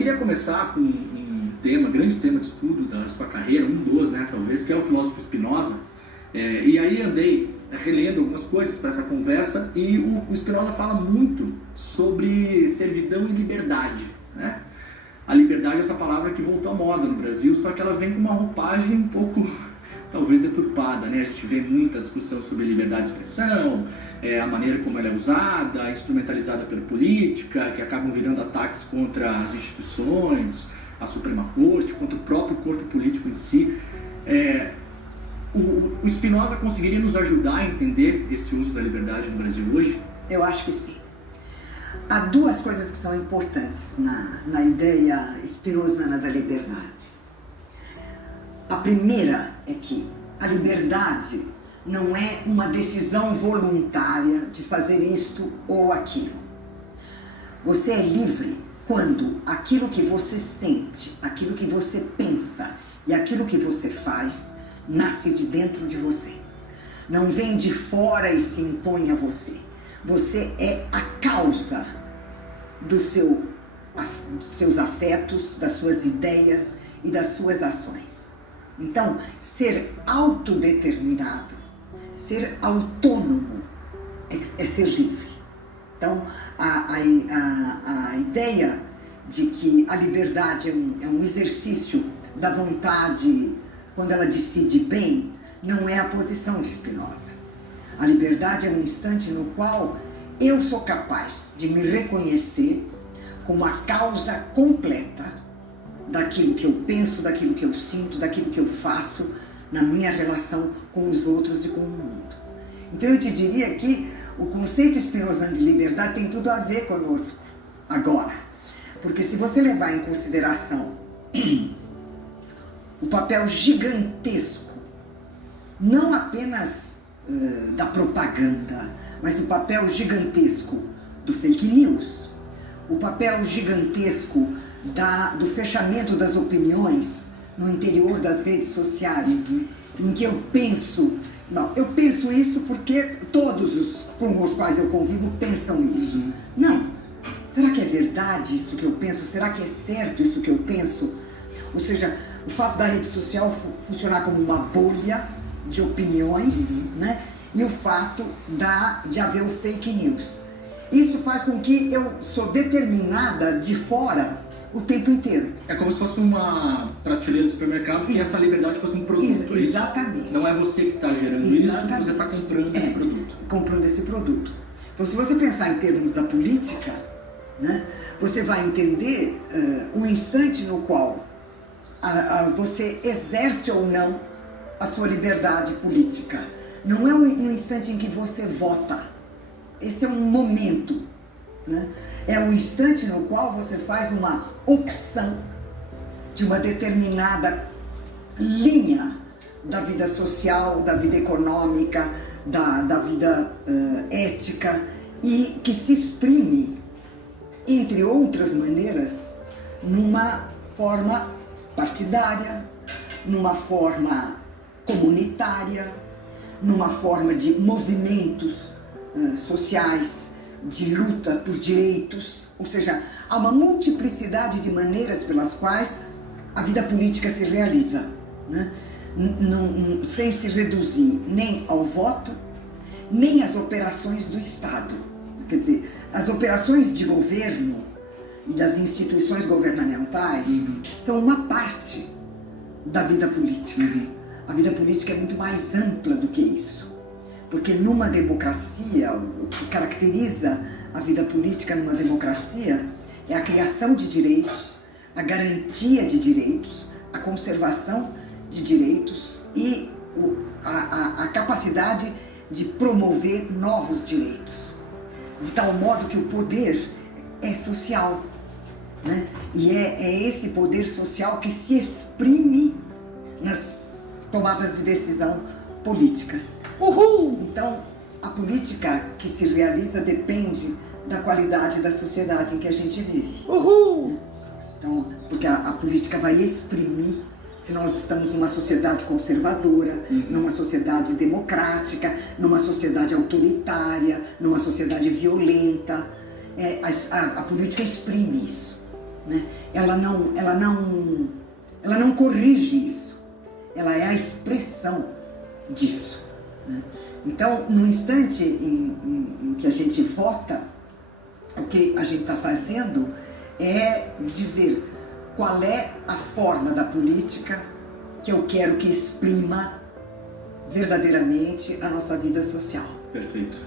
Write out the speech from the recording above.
Queria começar com um tema, grande tema de estudo da sua carreira, um dos, né, talvez, que é o filósofo Spinoza. E aí andei relendo algumas coisas para essa conversa e o Spinoza fala muito sobre servidão e liberdade, né? A liberdade é essa palavra que voltou à moda no Brasil, só que ela vem com uma roupagem um pouco, talvez, deturpada, né? A gente vê muita discussão sobre liberdade de expressão, a maneira como ela é usada, instrumentalizada pela política, que acabam virando ataques contra as instituições, a Suprema Corte, contra o próprio corpo político em si. O Spinoza conseguiria nos ajudar a entender esse uso da liberdade no Brasil hoje? Eu acho que sim. Há duas coisas que são importantes na ideia spinozana da liberdade. A primeira é que a liberdade não é uma decisão voluntária de fazer isto ou aquilo. Você é livre quando aquilo que você sente, aquilo que você pensa e aquilo que você faz nasce de dentro de você. Não vem de fora e se impõe a você. Você é a causa dos seus afetos, das suas ideias e das suas ações. Então, ser autodeterminado, ser autônomo é ser livre. Então, a ideia de que a liberdade é um exercício da vontade quando ela decide bem, não é a posição de Spinoza. A liberdade é um instante no qual eu sou capaz de me reconhecer como a causa completa daquilo que eu penso, daquilo que eu sinto, daquilo que eu faço na minha relação com os outros e com o mundo. Então eu te diria que o conceito spinozano de liberdade tem tudo a ver conosco agora. Porque se você levar em consideração o papel gigantesco, não apenas da propaganda, mas o papel gigantesco do fake news, o papel gigantesco do fechamento das opiniões no interior das redes sociais, em que eu penso isso porque todos com os quais eu convivo pensam isso. Não. Será que é verdade isso que eu penso? Será que é certo isso que eu penso? Ou seja, o fato da rede social funcionar como uma bolha de opiniões, né? E o fato de haver o fake news. Isso faz com que eu sou determinada de fora o tempo inteiro. É como se fosse uma prateleira de supermercado e essa liberdade fosse um produto. Exatamente. Não é você que está gerando isso, você está comprando esse produto. Comprando esse produto. Então, se você pensar em termos da política, né, você vai entender o instante no qual você exerce ou não a sua liberdade política. Não é um instante em que você vota. Esse é um momento, né? É um instante no qual você faz uma opção de uma determinada linha da vida social, da vida econômica, da vida ética, e que se exprime, entre outras maneiras, numa forma partidária, numa forma comunitária, numa forma de movimentos sociais, de luta por direitos. Ou seja, há uma multiplicidade de maneiras pelas quais a vida política se realiza, né? Sem se reduzir nem ao voto, nem às operações do Estado. Quer dizer, as operações de governo e das instituições governamentais são uma parte da vida política. A vida política é muito mais ampla do que isso. Porque numa democracia, o que caracteriza a vida política numa democracia é a criação de direitos, a garantia de direitos, a conservação de direitos e a capacidade de promover novos direitos. De tal modo que o poder é social, né? E é esse poder social que se exprime nas tomadas de decisão políticas. Então, a política que se realiza depende da qualidade da sociedade em que a gente vive. Então, porque a política vai exprimir se nós estamos numa sociedade conservadora, numa sociedade democrática, numa sociedade autoritária, numa sociedade violenta. A política exprime isso, né? ela não corrige isso, ela é a expressão disso, né? Então, no instante em que a gente vota, o que a gente está fazendo é dizer qual é a forma da política que eu quero que exprima verdadeiramente a nossa vida social. Perfeito.